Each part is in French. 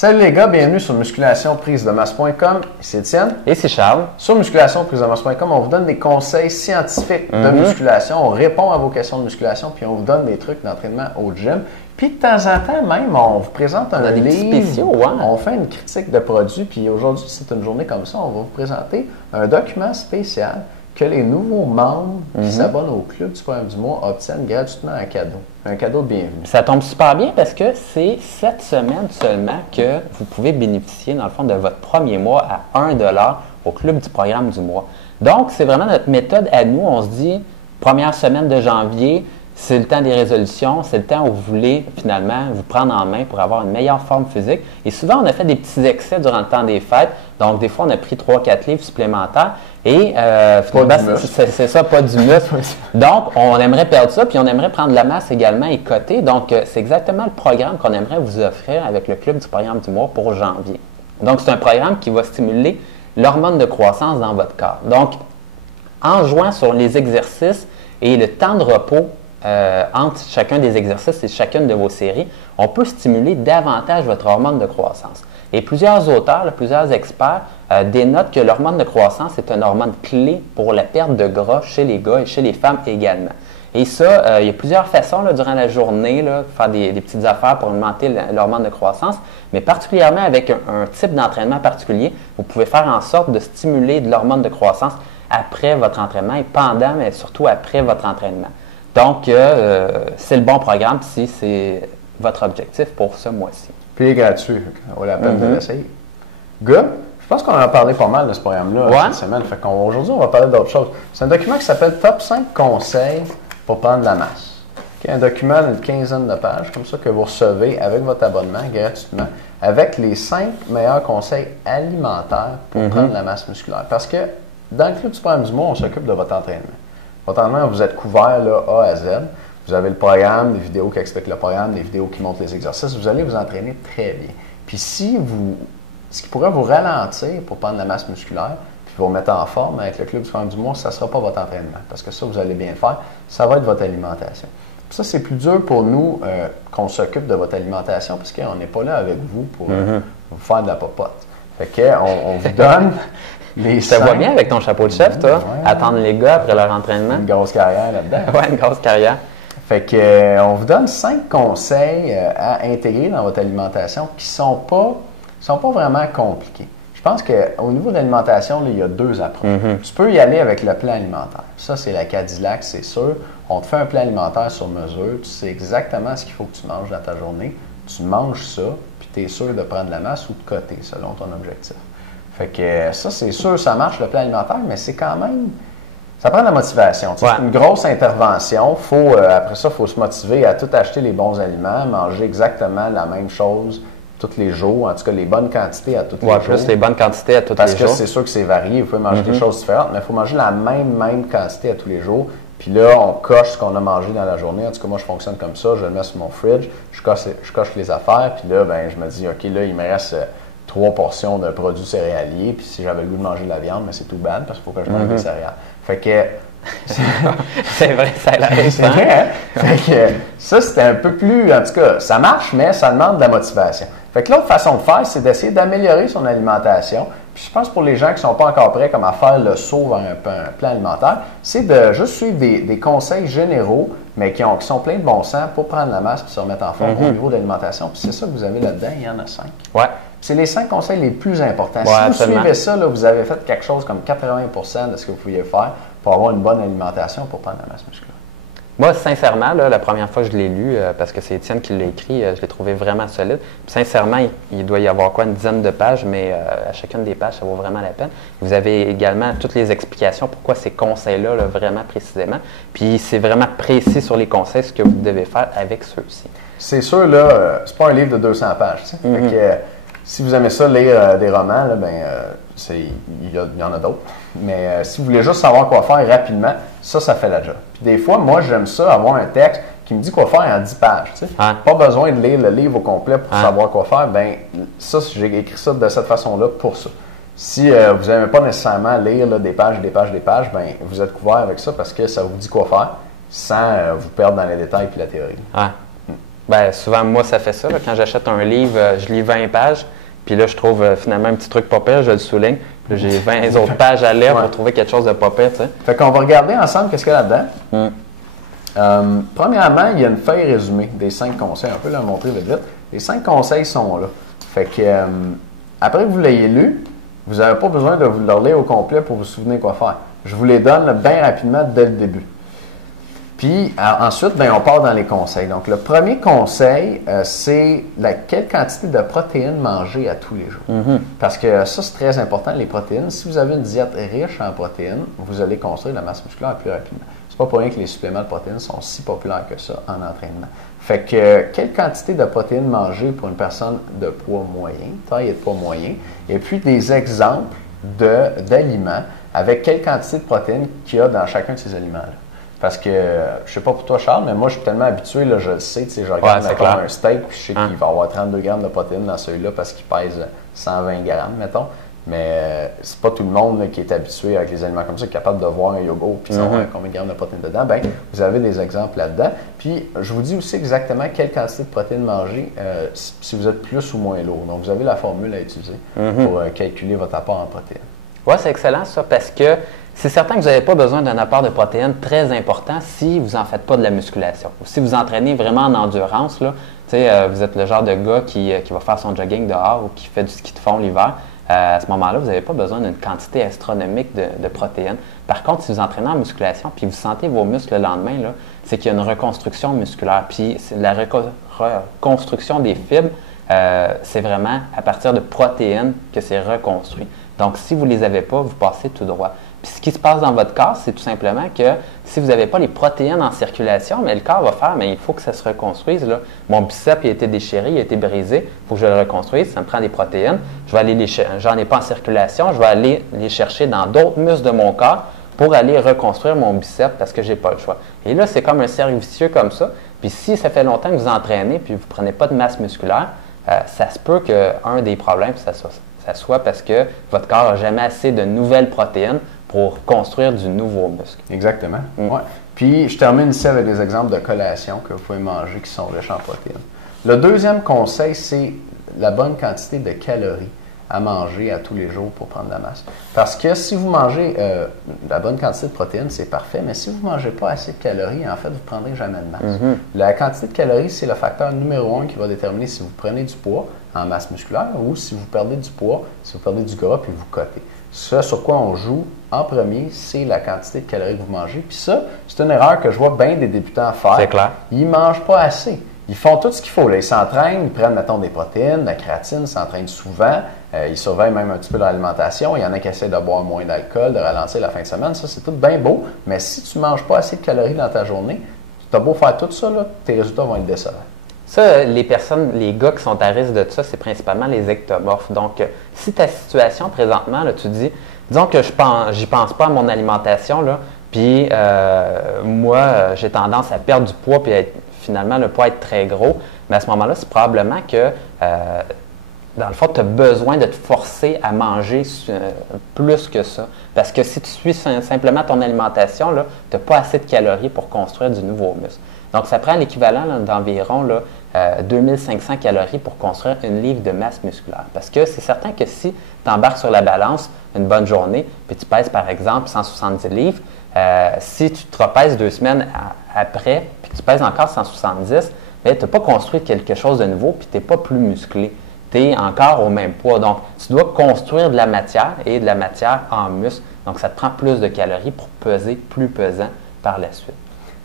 Salut les gars, bienvenue sur musculationprisedemasse.com. Ici Étienne. Et c'est Charles. Sur musculationprisedemasse.com, on vous donne des conseils scientifiques de musculation. On répond à vos questions de musculation, puis on vous donne des trucs d'entraînement au gym. Puis de temps en temps, même, on vous présente un livre. Spéciaux, ouais. On fait une critique de produits. Puis aujourd'hui, c'est une journée comme ça. On va vous présenter un document spécial que les nouveaux membres qui s'abonnent au Club du Programme du mois obtiennent gratuitement un cadeau. Un cadeau de bienvenue. Ça tombe super bien parce que c'est cette semaine seulement que vous pouvez bénéficier, dans le fond, de votre premier mois à 1 $ au Club du Programme du mois. Donc, c'est vraiment notre méthode à nous. On se dit, première semaine de janvier, c'est le temps des résolutions, c'est le temps où vous voulez finalement vous prendre en main pour avoir une meilleure forme physique. Et souvent, on a fait des petits excès durant le temps des fêtes. Donc, des fois, on a pris 3-4 livres supplémentaires. Et c'est ça, pas du muscle. Donc, on aimerait perdre ça, puis on aimerait prendre de la masse également et coter. Donc, c'est exactement le programme qu'on aimerait vous offrir avec le Club du Programme du mois pour janvier. Donc, c'est un programme qui va stimuler l'hormone de croissance dans votre corps. Donc, en jouant sur les exercices et le temps de repos entre chacun des exercices et chacune de vos séries, on peut stimuler davantage votre hormone de croissance. Et plusieurs auteurs, plusieurs experts dénotent que l'hormone de croissance est une hormone clé pour la perte de gras chez les gars et chez les femmes également. Et ça, il y a plusieurs façons durant la journée de faire des petites affaires pour augmenter l'hormone de croissance, mais particulièrement avec un type d'entraînement particulier, vous pouvez faire en sorte de stimuler de l'hormone de croissance après votre entraînement et pendant, mais surtout après votre entraînement. Donc, c'est le bon programme si c'est votre objectif pour ce mois-ci. Puis il est gratuit, on vaut la peine de l'essayer. Good. Je pense qu'on en a parlé pas mal de ce programme-là cette semaine. Aujourd'hui, on va parler d'autre chose. C'est un document qui s'appelle Top 5 conseils pour prendre de la masse. Okay, un document d'une quinzaine de pages, comme ça, que vous recevez avec votre abonnement gratuitement, avec les 5 meilleurs conseils alimentaires pour prendre de la masse musculaire. Parce que dans le Club du Programme du mois, on s'occupe de votre entraînement. Votre entraînement, vous êtes couvert là, A à Z. Vous avez le programme, des vidéos qui expliquent le programme, des vidéos qui montrent les exercices. Vous allez vous entraîner très bien. Puis ce qui pourrait vous ralentir pour prendre de la masse musculaire, puis vous remettre en forme avec le Club du Programme du mois, ça ne sera pas votre entraînement. Parce que ça, vous allez bien faire. Ça va être votre alimentation. Puis ça, c'est plus dur pour nous qu'on s'occupe de votre alimentation, parce qu'on n'est pas là avec vous pour vous faire de la popote. Fait qu'on vous donne les 5. Je te vois bien avec ton chapeau de chef, toi, attendre les gars après leur entraînement. Une grosse carrière là-dedans. Oui, une grosse carrière. Fait que, on vous donne 5 conseils à intégrer dans votre alimentation qui ne sont pas vraiment compliqués. Je pense qu'au niveau de l'alimentation, il y a 2 approches. Tu peux y aller avec le plan alimentaire. Ça, c'est la Cadillac, c'est sûr. On te fait un plan alimentaire sur mesure. Tu sais exactement ce qu'il faut que tu manges dans ta journée. Tu manges ça, puis tu es sûr de prendre de la masse ou de coter selon ton objectif. Fait que ça, c'est sûr, ça marche, le plan alimentaire, mais c'est quand même... Ça prend de la motivation. C'est une grosse intervention. Après ça, il faut se motiver à tout acheter les bons aliments, manger exactement la même chose tous les jours, en tout cas les bonnes quantités à tous les jours. Plus les bonnes quantités à tous les jours. Parce que c'est sûr que c'est varié, vous pouvez manger des choses différentes, mais il faut manger la même quantité à tous les jours. Puis là, on coche ce qu'on a mangé dans la journée. En tout cas, moi, je fonctionne comme ça. Je le mets sur mon fridge, je coche les affaires, puis là, ben, je me dis, OK, là, il me reste 3 portions de produits céréaliers, puis si j'avais le goût de manger de la viande, mais c'est tout bad parce qu'il faut que je mange des céréales. Fait que... c'est vrai, ça a l'air. C'est vrai, hein? Fait que ça, c'était un peu plus... En tout cas, ça marche, mais ça demande de la motivation. Fait que l'autre façon de faire, c'est d'essayer d'améliorer son alimentation. Puis je pense pour les gens qui ne sont pas encore prêts comme à faire le saut vers un plan alimentaire, c'est de juste suivre des conseils généraux, mais qui sont pleins de bon sens pour prendre la masse et se remettre en forme au niveau de l'alimentation. Puis c'est ça que vous avez là-dedans, il y en a 5. Ouais. C'est les 5 conseils les plus importants. Ouais, si vous suivez ça, là, vous avez fait quelque chose comme 80% de ce que vous pouviez faire pour avoir une bonne alimentation pour prendre la masse musculaire. Moi, sincèrement, la première fois que je l'ai lu, parce que c'est Étienne qui l'a écrit, je l'ai trouvé vraiment solide. Puis, sincèrement, il doit y avoir une dizaine de pages, mais à chacune des pages, ça vaut vraiment la peine. Vous avez également toutes les explications pourquoi ces conseils-là, vraiment précisément. Puis, c'est vraiment précis sur les conseils, ce que vous devez faire avec ceux-ci. C'est sûr, là, c'est pas un livre de 200 pages. Fait que, si vous aimez ça, lire des romans, là, il y en a d'autres. Mais si vous voulez juste savoir quoi faire rapidement, ça fait la job. Puis des fois, moi, j'aime ça, avoir un texte qui me dit quoi faire en 10 pages. Pas besoin de lire le livre au complet pour savoir quoi faire. Ben ça, j'ai écrit ça de cette façon-là pour ça. Si vous n'aimez pas nécessairement lire là, des pages, ben vous êtes couvert avec ça parce que ça vous dit quoi faire sans vous perdre dans les détails et la théorie. Ben, souvent, moi, ça fait ça. Là. Quand j'achète un livre, je lis 20 pages. Puis là, je trouve finalement un petit truc pas pire, je le souligne. Puis là, j'ai 20 autres pages à lire pour trouver quelque chose de pas pire, tu sais. Fait qu'on va regarder ensemble qu'est-ce qu'il y a là-dedans. Premièrement, il y a une feuille résumée des 5 conseils. On peut la montrer vite vite. Les 5 conseils sont là. Fait que après que vous l'ayez lu, vous n'avez pas besoin de vous le lire au complet pour vous souvenir quoi faire. Je vous les donne bien rapidement dès le début. Puis ensuite, on part dans les conseils. Donc, le premier conseil, c'est quelle quantité de protéines manger à tous les jours. Parce que ça, c'est très important, les protéines. Si vous avez une diète riche en protéines, vous allez construire de la masse musculaire plus rapidement. C'est pas pour rien que les suppléments de protéines sont si populaires que ça en entraînement. Fait que, quelle quantité de protéines manger pour une personne de poids moyen, taille et de poids moyen, et puis des exemples d'aliments avec quelle quantité de protéines qu'il y a dans chacun de ces aliments-là. Parce que, je sais pas pour toi, Charles, mais moi, je suis tellement habitué, là, je le sais, tu sais, je regarde un steak, puis je sais qu'il va avoir 32 grammes de protéines dans celui-là parce qu'il pèse 120 grammes, mettons. Mais c'est pas tout le monde là, qui est habitué avec les aliments comme ça, qui est capable de voir un yogourt puis de savoir combien de grammes de protéines dedans. Bien, vous avez des exemples là-dedans. Puis, je vous dis aussi exactement quelle quantité de protéines manger si vous êtes plus ou moins lourd. Donc, vous avez la formule à utiliser pour calculer votre apport en protéines. Oui, c'est excellent ça, parce que c'est certain que vous n'avez pas besoin d'un apport de protéines très important si vous n'en faites pas de la musculation. Ou si vous entraînez vraiment en endurance, là, vous êtes le genre de gars qui va faire son jogging dehors ou qui fait du ski de fond l'hiver. À ce moment-là, vous n'avez pas besoin d'une quantité astronomique de protéines. Par contre, si vous entraînez en musculation puis vous sentez vos muscles le lendemain, c'est qu'il y a une reconstruction musculaire. Puis la reconstruction des fibres, c'est vraiment à partir de protéines que c'est reconstruit. Donc, si vous ne les avez pas, vous passez tout droit. Puis ce qui se passe dans votre corps, c'est tout simplement que si vous n'avez pas les protéines en circulation, mais le corps va faire, mais il faut que ça se reconstruise. Là. Mon biceps il a été déchiré, il a été brisé, il faut que je le reconstruise, ça me prend des protéines. Je vais aller j'en ai pas en circulation, je vais aller les chercher dans d'autres muscles de mon corps pour aller reconstruire mon biceps parce que je n'ai pas le choix. Et là, c'est comme un cercle vicieux comme ça. Puis si ça fait longtemps que vous entraînez puis vous ne prenez pas de masse musculaire, ça se peut qu'un des problèmes, ça soit parce que votre corps n'a jamais assez de nouvelles protéines pour construire du nouveau muscle. Exactement. Ouais. Puis, je termine ici avec des exemples de collations que vous pouvez manger qui sont riches en protéines. Le deuxième conseil, c'est la bonne quantité de calories à manger à tous les jours pour prendre de la masse. Parce que si vous mangez la bonne quantité de protéines, c'est parfait, mais si vous ne mangez pas assez de calories, en fait, vous ne prendrez jamais de masse. La quantité de calories, c'est le facteur numéro 1 qui va déterminer si vous prenez du poids en masse musculaire ou si vous perdez du poids, si vous perdez du gras puis vous cotez. Ce sur quoi on joue en premier, c'est la quantité de calories que vous mangez. Puis ça, c'est une erreur que je vois bien des débutants faire. C'est clair. Ils ne mangent pas assez. Ils font tout ce qu'il faut. Là. Ils s'entraînent, ils prennent, mettons, des protéines, de la créatine, ils s'entraînent souvent. Ils surveillent même un petit peu leur alimentation. Il y en a qui essaient de boire moins d'alcool, de ralentir la fin de semaine. Ça, c'est tout bien beau. Mais si tu ne manges pas assez de calories dans ta journée, tu as beau faire tout ça, là, tes résultats vont être décevants. Ça, les gars qui sont à risque de ça, c'est principalement les ectomorphes. Donc, si ta situation présentement, là, tu te dis, disons que j'y pense pas à mon alimentation, là, puis moi, j'ai tendance à perdre du poids puis finalement le poids être très gros, mais à ce moment-là, c'est probablement que dans le fond, tu as besoin de te forcer à manger plus que ça. Parce que si tu suis simplement ton alimentation, tu n'as pas assez de calories pour construire du nouveau muscle. Donc, ça prend l'équivalent d'environ 2500 calories pour construire une livre de masse musculaire. Parce que c'est certain que si tu embarques sur la balance une bonne journée, puis tu pèses par exemple 170 livres, si tu te repèses 2 semaines après, puis tu pèses encore 170, mais tu n'as pas construit quelque chose de nouveau, puis tu n'es pas plus musclé. Tu es encore au même poids. Donc, tu dois construire de la matière et de la matière en muscle. Donc, ça te prend plus de calories pour peser plus pesant par la suite.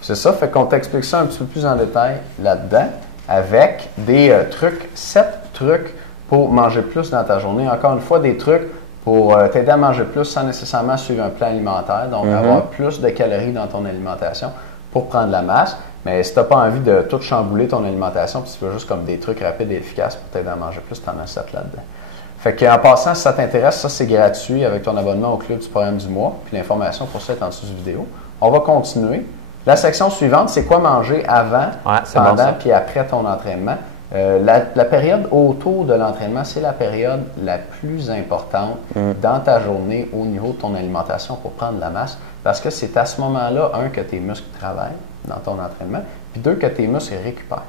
C'est ça, fait qu'on t'explique ça un petit peu plus en détail là-dedans avec des trucs, 7 trucs pour manger plus dans ta journée. Encore une fois, des trucs pour t'aider à manger plus sans nécessairement suivre un plan alimentaire, donc avoir plus de calories dans ton alimentation pour prendre de la masse. Mais si tu n'as pas envie de tout chambouler ton alimentation, puis tu veux juste comme des trucs rapides et efficaces pour t'aider à manger plus, tu en as 7 là-dedans. Fait qu'en passant, si ça t'intéresse, ça c'est gratuit avec ton abonnement au club du programme du mois, puis l'information pour ça est en dessous de la vidéo. On va continuer. La section suivante, c'est quoi manger avant, pendant puis après ton entraînement. La période autour de l'entraînement, c'est la période la plus importante dans ta journée au niveau de ton alimentation pour prendre de la masse parce que c'est à ce moment-là, 1, que tes muscles travaillent dans ton entraînement, puis 2, que tes muscles récupèrent.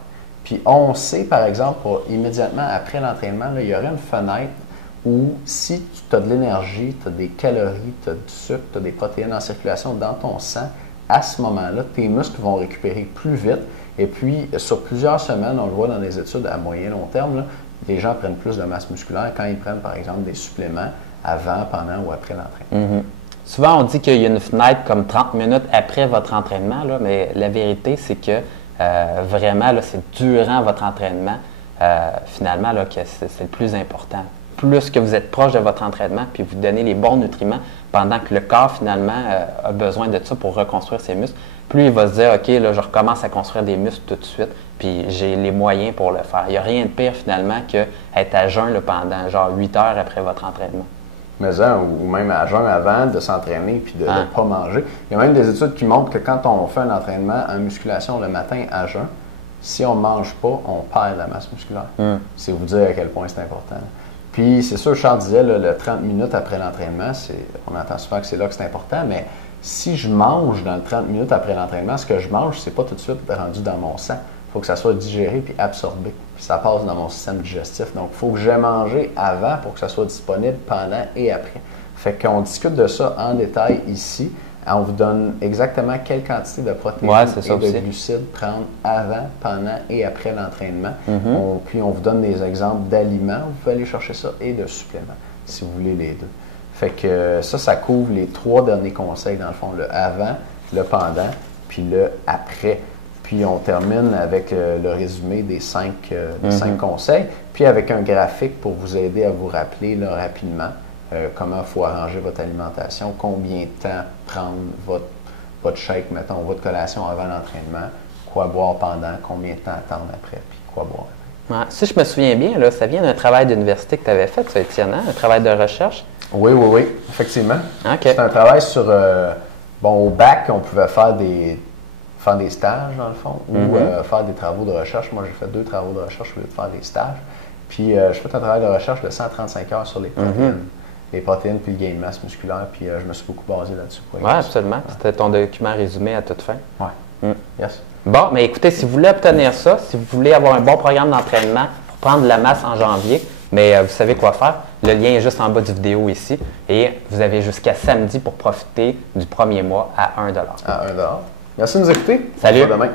Puis on sait, par exemple, immédiatement après l'entraînement, il y aurait une fenêtre où si tu as de l'énergie, tu as des calories, tu as du sucre, tu as des protéines en circulation dans ton sang, à ce moment-là, tes muscles vont récupérer plus vite. Et puis, sur plusieurs semaines, on le voit dans les études à moyen long terme, là, les gens prennent plus de masse musculaire quand ils prennent, par exemple, des suppléments avant, pendant ou après l'entraînement. Souvent, on dit qu'il y a une fenêtre comme 30 minutes après votre entraînement, là, mais la vérité, c'est que vraiment, là, c'est durant votre entraînement, finalement, là, que c'est le plus important. Plus que vous êtes proche de votre entraînement, puis vous donnez les bons nutriments pendant que le corps, finalement, a besoin de ça pour reconstruire ses muscles, plus il va se dire, OK, là, je recommence à construire des muscles tout de suite, puis j'ai les moyens pour le faire. Il n'y a rien de pire, finalement, qu'être à jeun là, pendant genre 8 heures après votre entraînement. Mais ou même à jeun avant de s'entraîner puis de ne pas manger. Il y a même des études qui montrent que quand on fait un entraînement en musculation le matin à jeun, si on ne mange pas, on perd la masse musculaire. C'est vous dire à quel point c'est important. Puis c'est sûr, Charles disait, là, le 30 minutes après l'entraînement, on entend souvent que c'est là que c'est important, mais si je mange dans le 30 minutes après l'entraînement, ce que je mange, c'est pas tout de suite rendu dans mon sang. Il faut que ça soit digéré puis absorbé. Puis ça passe dans mon système digestif. Donc, il faut que j'aie mangé avant pour que ça soit disponible pendant et après. Fait qu'on discute de ça en détail ici. On vous donne exactement quelle quantité de protéines et de glucides prendre avant, pendant et après l'entraînement. Puis on vous donne des exemples d'aliments. Vous pouvez aller chercher ça et de suppléments, si vous voulez les deux. Fait que ça couvre les 3 derniers conseils, dans le fond, le avant, le pendant, puis le après. Puis on termine avec le résumé des 5 conseils, puis avec un graphique pour vous aider à vous rappeler là, rapidement comment il faut arranger votre alimentation, combien de temps prendre votre shake, mettons, votre collation avant l'entraînement, quoi boire pendant, combien de temps attendre après, puis quoi boire après. Ouais, si je me souviens bien, là, ça vient d'un travail d'université que tu avais fait, ça, Étienne, un travail de recherche? Oui, effectivement. Okay. C'est un travail sur, au bac, on pouvait faire des stages, dans le fond, ou faire des travaux de recherche. Moi, j'ai fait 2 travaux de recherche au lieu de faire des stages. Puis, je fais un travail de recherche de 135 heures sur les protéines. Les protéines puis le gain de masse musculaire, puis je me suis beaucoup basé là-dessus. Oui, absolument. C'était ton document résumé à toute fin. Oui. Yes. Bon, mais écoutez, si vous voulez obtenir ça, si vous voulez avoir un bon programme d'entraînement pour prendre de la masse en janvier, mais vous savez quoi faire. Le lien est juste en bas du vidéo ici. Et vous avez jusqu'à samedi pour profiter du premier mois à 1 $. À 1 $. Merci de nous écouter. Salut. À demain.